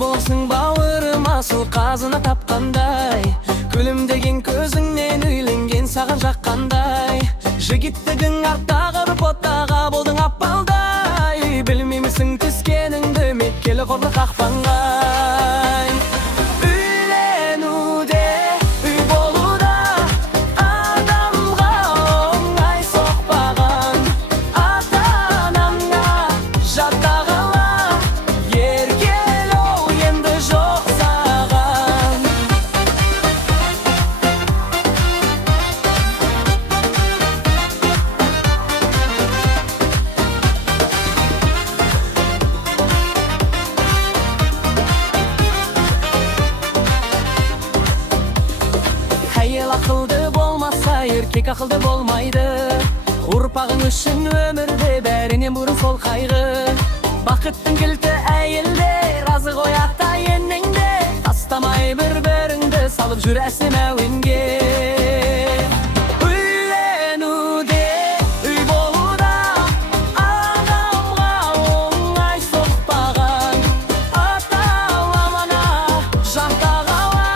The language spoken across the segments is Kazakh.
болсың бауырым, асыл қазына тапқандай. Күлімдеген көзіңнен үйленген саған жаққандай. Жігіттігің артта қалып оттаға болдың аппалдай. Білмеймісің түскеніңді меккелі қорлық ақпанғай. Үйленуде, үй болуда адамға оңай соқпаған. Ата-анаңа жатта қала, еркелеу енді жоқ саған. Әйел ақылды болмаса, еркек ақылды болмайды. Ұрпағың үшін өмірде бәрінен бұрын сол қайғы. Бақыттың кілті әйелде, разы ғой ата енеңде. Тастамай бір-біріңді салып жүрәсің әуенге. Үйленуде, үй болуда адамға оңай соқпаған. Ата-анаңа жатта қала,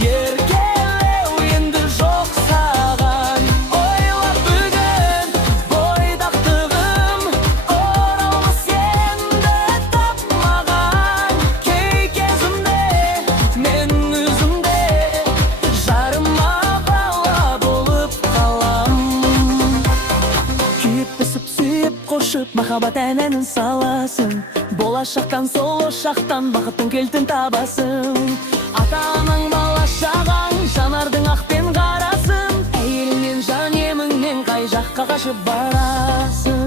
еркелеу енді жоқ саған. Ойлап бүгін бойдақтығым, оралмас енді тапмаған. Кей кезімде мен өзімде жарыма бала болып қалам. Күйіп пісіп сүйіп қошып махаббат әнін саласың. Болашақтан сол ошақтан бақыттың кілтін табасың. Ата-анаң бала-шағаң жанардың ақ пен қарасын. Әйеліңнен жан еміңнен қай жаққа қашып барасың.